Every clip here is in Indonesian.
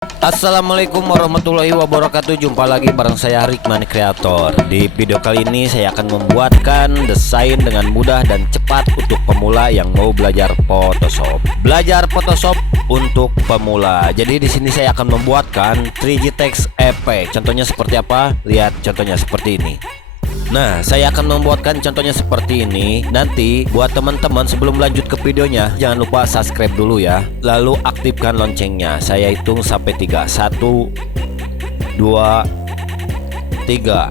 Assalamualaikum warahmatullahi wabarakatuh. Jumpa lagi bareng saya Rikman Kreator. Di video kali ini saya akan membuatkan desain dengan mudah dan cepat untuk pemula yang mau belajar Photoshop. Belajar Photoshop untuk pemula. Jadi di sini saya akan membuatkan 3G Text Effect. Contohnya seperti apa? Lihat contohnya seperti ini. Nah, saya akan membuatkan contohnya seperti ini. Nanti buat teman-teman sebelum lanjut ke videonya, jangan lupa subscribe dulu ya. Lalu aktifkan loncengnya. Saya hitung sampai 3. 1 2 3.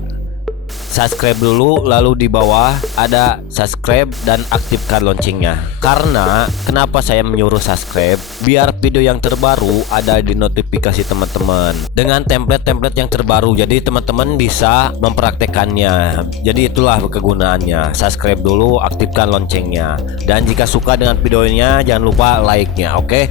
Subscribe dulu, lalu di bawah ada subscribe dan aktifkan loncengnya. Karena kenapa saya menyuruh subscribe? Biar video yang terbaru ada di notifikasi teman-teman dengan template-template yang terbaru. Jadi teman-teman bisa mempraktekannya. Jadi itulah kegunaannya. Subscribe dulu, aktifkan loncengnya. Dan jika suka dengan videonya, jangan lupa like-nya. Oke?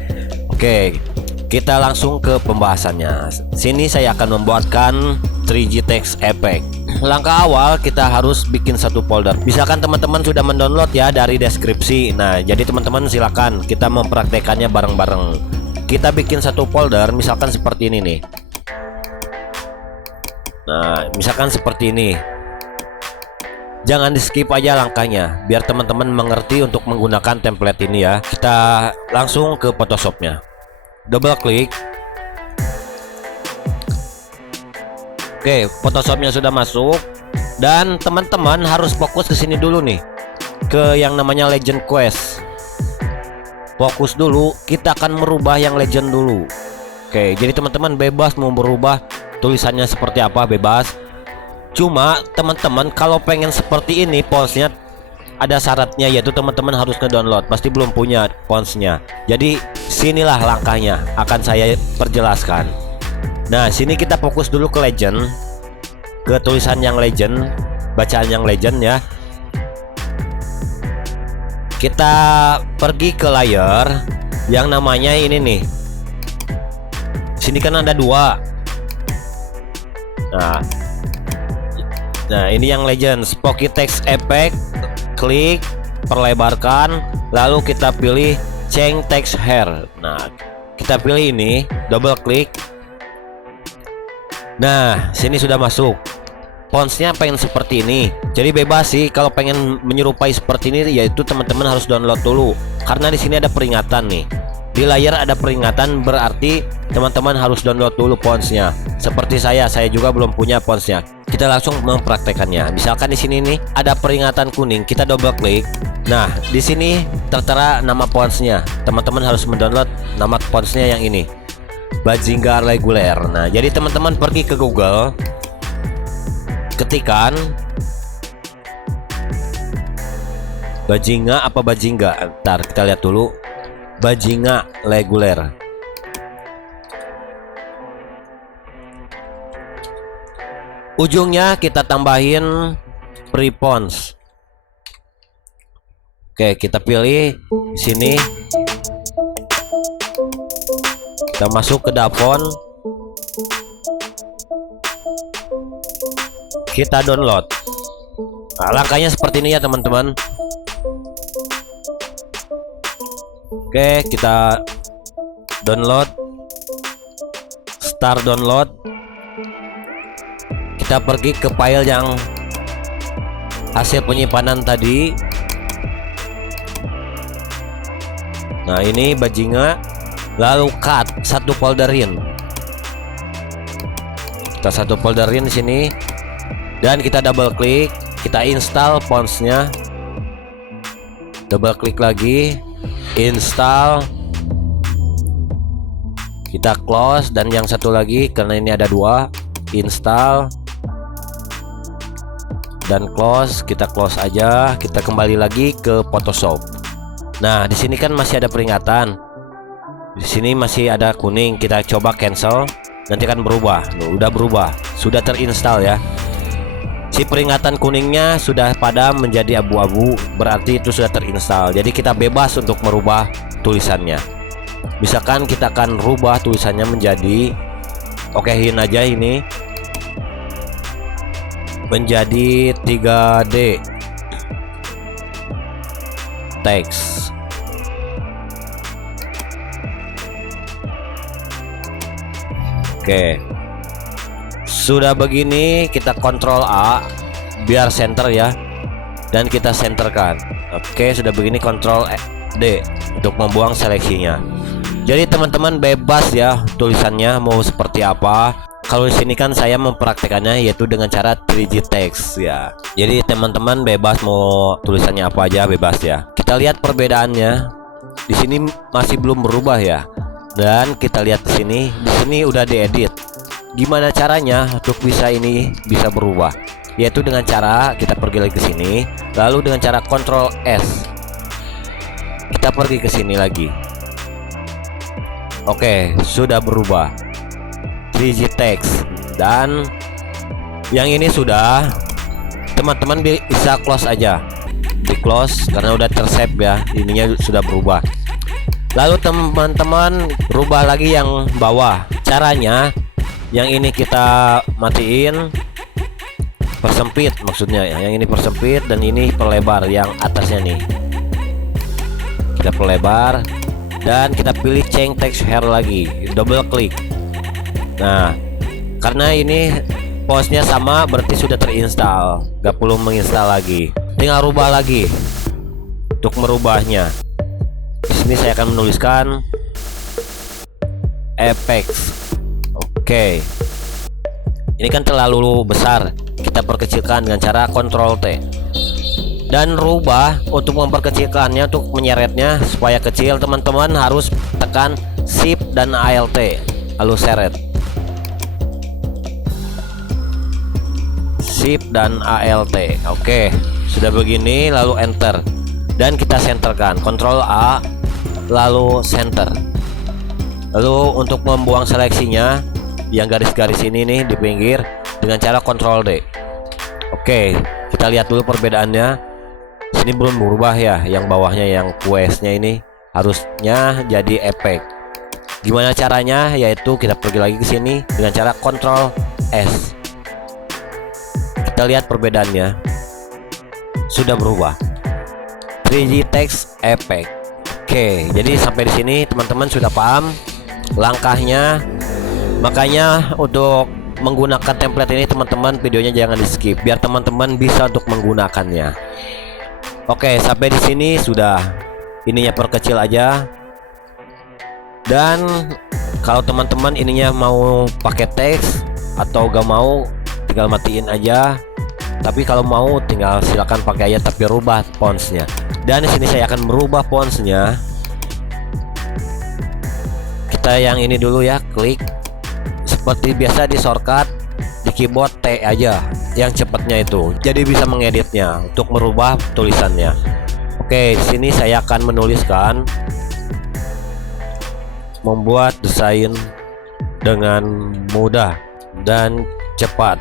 Kita langsung ke pembahasannya. Sini saya akan membuatkan 3G Text Effect. Langkah awal kita harus bikin satu folder. Misalkan teman-teman sudah mendownload ya dari deskripsi. Nah, jadi teman-teman silakan kita mempraktekannya bareng-bareng. Kita bikin satu folder, misalkan seperti ini nih. Nah, misalkan seperti ini. Jangan di skip aja langkahnya, biar teman-teman mengerti untuk menggunakan template ini ya. Kita langsung ke Photoshopnya. Double klik. Oke, Photoshopnya sudah masuk. Dan teman-teman harus fokus ke sini dulu nih, ke yang namanya Legend Quest. Fokus dulu, kita akan merubah yang Legend dulu. Oke, jadi teman-teman bebas mau berubah tulisannya seperti apa, bebas. Cuma teman-teman kalau pengen seperti ini fontsnya ada syaratnya, yaitu teman-teman harus nge-download. Pasti belum punya fontsnya. Jadi sinilah langkahnya, akan saya perjelaskan. Nah, sini kita fokus dulu ke Legend, ke tulisan yang Legend, bacaan yang Legend ya. Kita pergi ke layer yang namanya ini nih. Sini kan ada 2. Nah, ini yang Legend, Spooky Text Effect. Klik, perlebarkan, lalu kita pilih Change Text Hair. Nah, kita pilih ini, double klik. Nah, sini sudah masuk. Fontsnya pengen seperti ini. Jadi bebas sih kalau pengen menyerupai seperti ini, yaitu teman-teman harus download dulu. Karena di sini ada peringatan nih. Di layar ada peringatan, berarti teman-teman harus download dulu fontsnya. Seperti saya juga belum punya fontsnya. Kita langsung mempraktekannya. Misalkan di sini nih ada peringatan kuning, kita double klik. Nah, di sini tertera nama fontsnya. Teman-teman harus mendownload nama fontsnya yang ini, Bajinga Reguler. Nah, jadi teman-teman pergi ke Google, ketikan Bajinga apa Bajingga. Ntar kita lihat dulu. Bajinga Reguler. Ujungnya kita tambahin free fonts. Oke, kita pilih sini. Kita masuk ke Dafont. Kita download. Nah, langkahnya seperti ini ya teman-teman. Oke, kita download. Start download. Kita pergi ke file yang hasil penyimpanan tadi. Nah, ini Bajinga. Lalu cut, satu folderin. Kita satu folderin di sini. Dan kita double klik, kita install fontsnya. Double klik lagi, install. Kita close, dan yang satu lagi karena ini ada 2, install dan close. Kita close aja. Kita kembali lagi ke Photoshop. Nah, di sini kan masih ada peringatan. Di sini masih ada kuning. Kita coba cancel. Nanti akan berubah. Loh, udah berubah. Sudah terinstall ya. Si peringatan kuningnya sudah padam menjadi abu-abu, berarti itu sudah terinstall. Jadi kita bebas untuk merubah tulisannya. Misalkan kita akan rubah tulisannya menjadi, okein aja ini menjadi 3D text. Oke, sudah begini kita kontrol A biar center ya, dan kita centerkan. Oke, sudah begini kontrol D untuk membuang seleksinya. Jadi teman-teman bebas ya tulisannya mau seperti apa. Kalau di sini kan saya mempraktekannya yaitu dengan cara 3G text ya. Jadi teman-teman bebas mau tulisannya apa aja, bebas ya. Kita lihat perbedaannya. Di sini masih belum berubah ya. Dan kita lihat di sini udah diedit. Gimana caranya untuk bisa bisa berubah? Yaitu dengan cara kita pergi lagi ke sini, lalu dengan cara Ctrl S. Kita pergi ke sini lagi. Oke, sudah berubah. 3G text, dan yang ini sudah teman-teman bisa close aja, di close karena udah tersave ya, ininya sudah berubah. Lalu teman-teman rubah lagi yang bawah. Caranya yang ini kita matiin, persempit maksudnya ya. Yang ini persempit dan ini perlebar yang atasnya nih. Kita perlebar dan kita pilih change text hair lagi, double klik. Nah, karena ini postnya sama berarti sudah terinstall, gak perlu menginstal lagi. Tinggal rubah lagi untuk merubahnya. Di sini saya akan menuliskan Apex. Oke. Ini kan terlalu besar, kita perkecilkan dengan cara Ctrl T. Dan rubah untuk memperkecilkannya, untuk menyeretnya supaya kecil, teman-teman harus tekan Shift dan Alt lalu seret. Shift dan Alt. Oke, sudah begini lalu enter dan kita centerkan, Ctrl A lalu center. Lalu untuk membuang seleksinya yang garis-garis ini nih di pinggir dengan cara Ctrl D. Oke, kita lihat dulu perbedaannya. Sini belum berubah ya, yang bawahnya yang questnya ini harusnya jadi efek. Gimana caranya? Yaitu kita pergi lagi ke sini dengan cara Ctrl S. Kita lihat perbedaannya sudah berubah. 3G text effect. Oke, jadi sampai di sini teman-teman sudah paham langkahnya. Makanya untuk menggunakan template ini teman-teman videonya jangan di skip biar teman-teman bisa untuk menggunakannya. Oke, sampai di sini sudah. Ininya perkecil aja. Dan kalau teman-teman ininya mau pakai teks atau gak mau, tinggal matiin aja. Tapi kalau mau tinggal silakan pakai aja, tapi rubah fontsnya. Dan di sini saya akan merubah fontsnya. Kita yang ini dulu ya, klik seperti biasa di shortcut di keyboard T aja, yang cepatnya itu. Jadi bisa mengeditnya untuk merubah tulisannya. Oke, di sini saya akan menuliskan membuat desain dengan mudah dan cepat.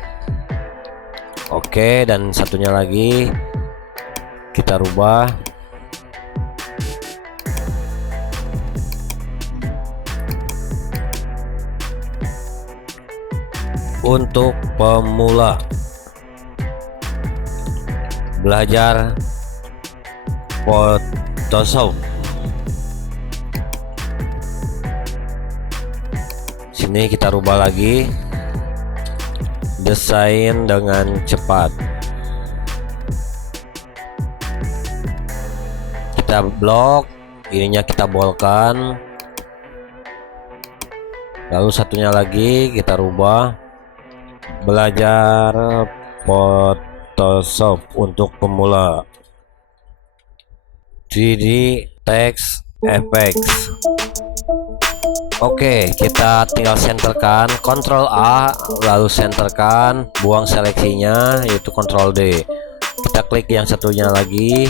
Oke, dan satunya lagi kita rubah untuk pemula belajar Photoshop. Sini kita rubah lagi desain dengan cepat. Kita blok, ininya kita bolkan. Lalu satunya lagi kita rubah belajar Photoshop untuk pemula. 3D text effects. Oke, kita tinggal centerkan, Ctrl A lalu centerkan, buang seleksinya yaitu Ctrl D. Kita klik yang satunya lagi,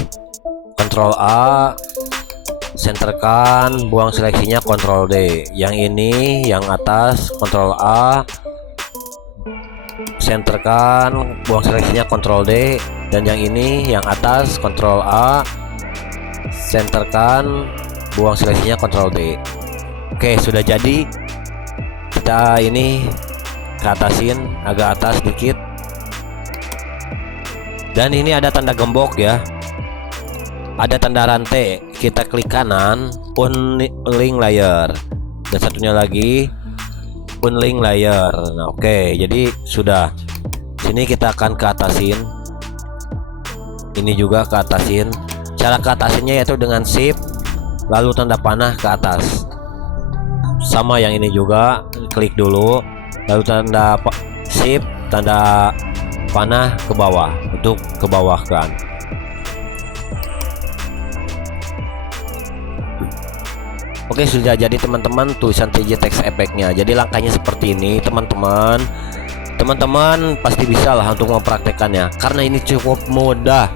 Ctrl A, centerkan, buang seleksinya Ctrl D. Yang ini yang atas Ctrl A, centerkan, buang seleksinya Ctrl D. Dan yang ini yang atas Ctrl A, centerkan, buang seleksinya Ctrl D. Oke, sudah jadi. Kita ini ke atasin, agak atas dikit. Dan ini ada tanda gembok ya, ada tanda rantai. Kita klik kanan, unlink layer. Dan satunya lagi unlink layer. Nah, oke, jadi sudah. Sini kita akan ke atasin. Ini juga ke atasin. Cara ke atasinnya yaitu dengan shift lalu tanda panah ke atas. Sama yang ini juga, klik dulu lalu tanda shift tanda panah ke bawah untuk ke bawah kan. Oke, sudah jadi teman-teman tulisan TJ text efeknya. Jadi langkahnya seperti ini teman-teman. Teman-teman pasti bisa lah untuk mempraktekannya karena ini cukup mudah.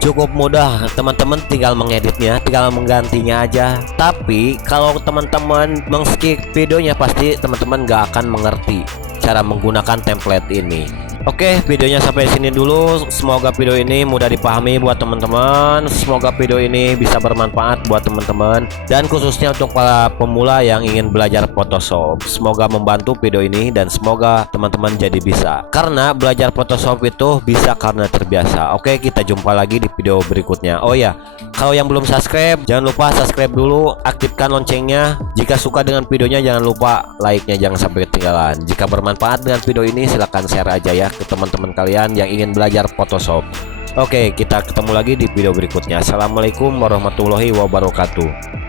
Cukup mudah, teman-teman tinggal mengeditnya, tinggal menggantinya aja. Tapi kalau teman-teman meng-skip videonya pasti teman-teman gak akan mengerti cara menggunakan template ini. Oke, videonya sampai sini dulu. Semoga video ini mudah dipahami buat teman-teman. Semoga video ini bisa bermanfaat buat teman-teman dan khususnya untuk para pemula yang ingin belajar Photoshop. Semoga membantu video ini dan semoga teman-teman jadi bisa. Karena belajar Photoshop itu bisa karena terbiasa. Oke, kita jumpa lagi di video berikutnya. Oh ya, kalau yang belum subscribe, jangan lupa subscribe dulu, aktifkan loncengnya. Jika suka dengan videonya jangan lupa like-nya, jangan sampai ketinggalan. Jika bermanfaat dengan video ini silahkan share aja ya ke teman-teman kalian yang ingin belajar Photoshop. Oke, kita ketemu lagi di video berikutnya. Assalamualaikum warahmatullahi wabarakatuh.